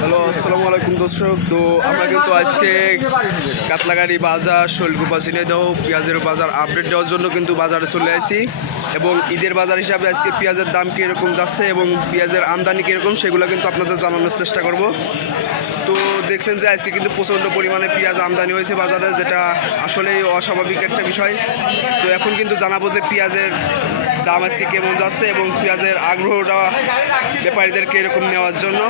Hello, আসসালামু আলাইকুম দর্শক। তো আমরা কিন্তু আজকে কাতলাগাড়ি বাজার, শৈলকুপা ঝিনাইদহ পেঁয়াজের বাজার আপডেট দেওয়ার জন্য কিন্তু বাজারে চলে আসছি এবং ঈদের বাজার হিসাবে আজকে পেঁয়াজের দাম কীরকম যাচ্ছে এবং পেঁয়াজের আমদানি কীরকম সেগুলো কিন্তু আপনাদের জানানোর চেষ্টা করব। তো দেখছেন যে আজকে কিন্তু প্রচণ্ড পরিমাণে পেঁয়াজ আমদানি হয়েছে বাজারে, যেটা আসলেই অস্বাভাবিক একটা বিষয়। তো এখন কিন্তু জানাবো যে পেঁয়াজের দাম আজকে কেমন যাচ্ছে এবং পেঁয়াজের আগ্রহটা ব্যাপারীদেরকে এরকম নেওয়ার জন্য।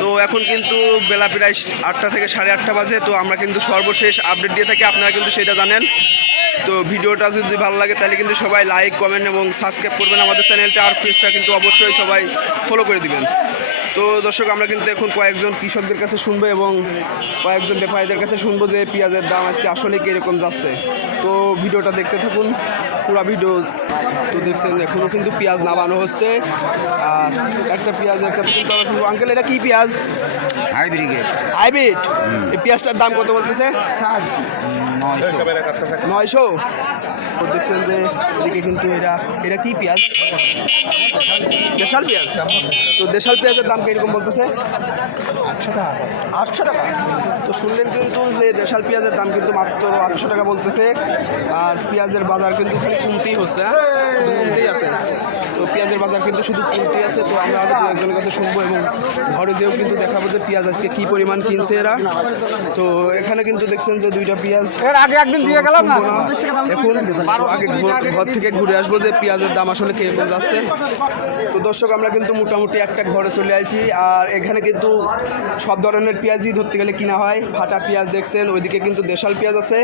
তো এখন কিন্তু বেলা প্রায় 8টা থেকে 8:30 বাজে। তো আমরা কিন্তু সর্বশেষ আপডেট দিয়ে থাকি, আপনারা কিন্তু সেটা জানেন। তো ভিডিওটা যদি ভালো লাগে তাহলে কিন্তু সবাই লাইক, কমেন্ট এবং সাবস্ক্রাইব করবেন আমাদের চ্যানেলটা, আর পেজটা কিন্তু অবশ্যই সবাই ফলো করে দিবেন। তো দর্শক, আমরা কিন্তু এখন কয়েকজন কৃষকদের কাছে শুনবো এবং কয়েকজন ব্যাপারীদের কাছে শুনবো যে পেঁয়াজের দাম আজকে আসলে কীরকম যাচ্ছে। তো ভিডিওটা দেখতে থাকুন, পুরো ভিডিও। তো দেখছেন এখনও কিন্তু পেঁয়াজ নামানো হচ্ছে, আর একটা পেঁয়াজের কাছে কিন্তু আমরা শুনবো। আঙ্কেল, এটা কি পেঁয়াজ? হাইব্রিড। এই পেঁয়াজটার দাম কত বলতেছে? 900। তো দেখছেন যে এদিকে কিন্তু এটা কি পেঁয়াজ? দেশাল পেঁয়াজ। তো দেশাল পেঁয়াজের দাম কীরকম বলতেছে? 800 টাকা। তো শুনলেন কিন্তু যে দেশাল পেঁয়াজের দাম কিন্তু মাত্র 800 টাকা বলতেছে, আর পেঁয়াজের বাজার কিন্তু খালি কমতেই হচ্ছে, শুধু কমতেই আছে। তো পেঁয়াজের বাজার কিন্তু শুধু কমতেই আছে। তো আমরা আরও দু একজনের কাছে শুনবো এবং ঘরে যেও কিন্তু দেখাবো যে পেঁয়াজ আজকে কী পরিমাণ কিনছে এরা। তো এখানে কিন্তু দেখছেন যে দুইটা পেঁয়াজ আগে একদিন দিয়ে গেলাম না, এখন আগে ঘর থেকে ঘুরে আসবো যে পেঁয়াজের দাম আসলে কীরকম যাচ্ছে। তো দর্শক, আমরা কিন্তু মোটামুটি একটা ঘরে চলে আসি, আর এখানে কিন্তু সব ধরনের পেঁয়াজই ধরতে গেলে কিনা হয়। ফাটা পেঁয়াজ দেখছেন, ওইদিকে কিন্তু দেশাল পেঁয়াজ আছে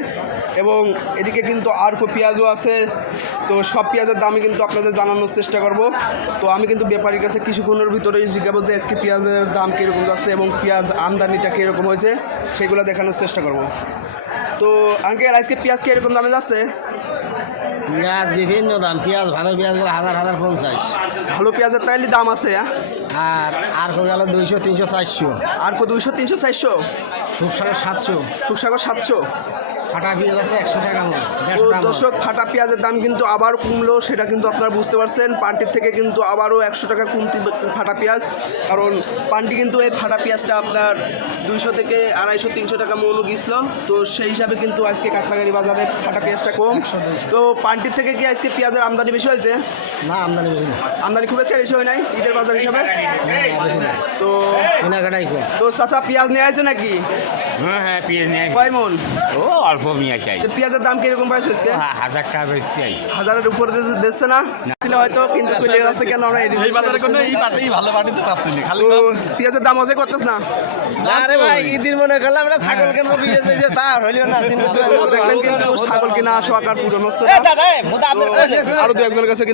এবং এদিকে কিন্তু আরকো পেঁয়াজও আছে। তো সব পেঁয়াজের দামই কিন্তু আপনাদের জানানোর চেষ্টা করব। তো আমি কিন্তু ব্যাপারীর কাছে কিছুক্ষণের ভিতরেই জিজ্ঞাসা যে আজকে পেঁয়াজের দাম কীরকম যাচ্ছে এবং পেঁয়াজ আমদানিটা কীরকম হয়েছে সেগুলো দেখানোর চেষ্টা করব। তো আঙ্কেল, আজকে পেঁয়াজ কীরকম দামে যাচ্ছে? পেঁয়াজ বিভিন্ন দাম। পেঁয়াজ ভালো পেঁয়াজগুলো 1050। ভালো পেঁয়াজের তাইলে দাম আছে, আর গেল 200, 300, 400। আর 200, 300, 400। সুসাগর 700। সুসাগর 700। ফাটা পেঁয়াজ আছে 100 টাকা মতো। তো দর্শক, ফাটা পেঁয়াজের দাম কিন্তু আবার কমলো, সেটা কিন্তু আপনারা বুঝতে পারছেন। পান্টির থেকে কিন্তু আবারও 100 টাকা কমতি ফাটা পেঁয়াজ, কারণ পান্টি কিন্তু এই ফাটা পেঁয়াজটা আপনার 200 থেকে 250, 300 টাকা মনও গিয়েছিল। তো সেই হিসাবে কিন্তু আজকে কাতলাগাড়ি বাজারে ফাটা পেঁয়াজটা কম। তো পান্টির থেকে কি আজকে পেঁয়াজের আমদানি বেশি হয়েছে? না, আমদানি বেশি না। আমদানি খুব একটা বেশি হয় নাই ঈদের বাজার হিসাবে। তো কেনাকাটাই কম। তো চাচা, পেঁয়াজ নিয়ে আসছে নাকি? হ্যাঁ, পেঁয়াজ নিয়ে কয় মন? ও অল্প নিয়ে চাই। পেঁয়াজের দাম কিরকম পাইছে আজকে? 1000 টাকা বেশি চাই। 1000-এর উপরে দিচ্ছে না দিলে হয়তো, কিন্তু চলে যাচ্ছে কেন আমরা এই বাজারে কোনো ভালো পাঠিতে পারছি না। খালি পেঁয়াজের দাম অজয় করতেছ না। আরে ভাই, ঈদের মনে করলাম আমরা ছাগল কেনবো, পেঁয়াজ হয়েছে তা হইল না। দেখলেন কিন্তু ছাগল কিনা শখ আর পূরণ হচ্ছে না। দাদা আরো দু একজনের কাছে কিন্তু